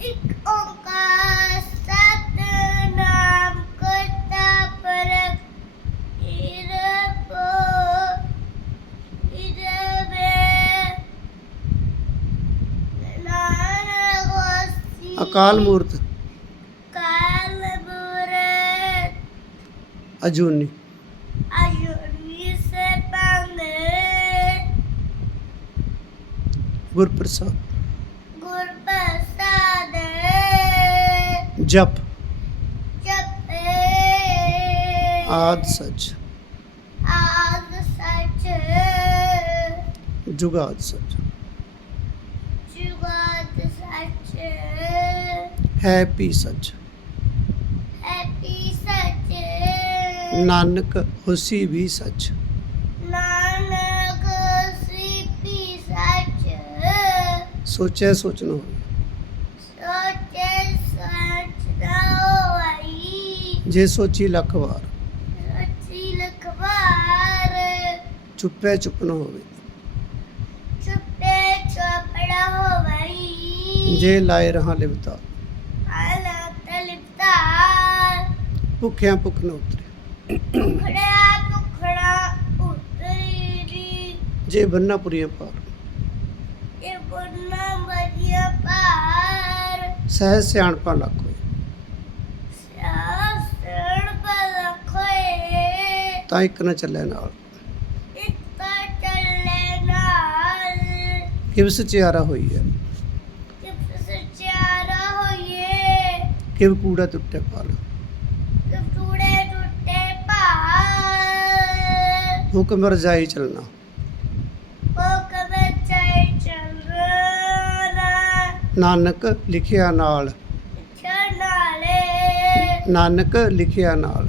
ਇੱਕ ਓੰਕਾਰ ਸਤਨਾਮ ਕਰਤਾ ਪੁਰਖ ਇਰਪੋ ਇਰਵੇ ਨਾਨਕ ਹੋਸੀ ਅਕਾਲ ਮੂਰਤ। ਕਾਲ ਮੂਰਤ। ਅਜੂਨੀ। ਅਯੁਨੀ ਸੇ ਪੰਗੇ ਗੁਰਪ੍ਰਸਾਦ। ਜਪ ਜਪੇ ਆਦ ਸਚ ਆਦ ਸਚ ਜੁਗਾਦ ਸਚ ਜੁਗਤ ਸਚ ਹੈ ਪੀ ਸਚ ਹੈਪੀ ਸਚ ਨਾਨਕ ਹੁਸੀ ਵੀ ਸਚ ਨਾਨਕ ਸਿਪੀ ਸਚ ਸੋਚੈ ਸੋਚਣਾ ਜੇ ਸੋਚੀ ਲੱਖ ਵਾਰ। ਸੱਚੀ ਲਖਵਾਰ ਚੁੱਪੈ ਚੁੱਪ ਨਾ ਹੋਵੇ। ਚੁੱਪੇ ਚੋਪੜਾ ਹੋਵਈ। ਜੇ ਲਾਏ ਰਹਾ ਲਿਵਤਾ ਆਲਾ ਭੁੱਖਿਆਂ ਭੁੱਖ ਨਾ ਉਤਰੇ। ਜੇ ਬੰਨਾ ਪੁਰੀਆਂ ਪਾਰ। ਇਹ ਬੁਨਾ ਵਧੀਆ ਪਾਰ। ਸਹਿ ਸਿਆਣਪਾ ਲੱਖ। ਤਾਂ ਇੱਕ ਨਾ ਚੱਲੇ ਨਾਲ। ਇੱਕ ਚੱਲੇ ਨਾਲ। ਕਿਵ ਸਚਿਆਰਾ ਹੋਈ ਹੈ ਕਿਪ ਸਚਿਆਰਾ ਹੋਈਏ? ਕਿਵ ਕੂੜਾ ਟੁੱਟੇ ਪਾਲ? ਕਿਪ ਟੂੜੇ ਟੁੱਟੇ ਭਾਰ ਹੁਕਮ ਰਜਾਈ ਚਲਣਾ। ਕਵੇ ਨਾਨਕ ਲਿਖਿਆ ਨਾਲ। ਨਾਨਕ ਲਿਖਿਆ ਨਾਲ।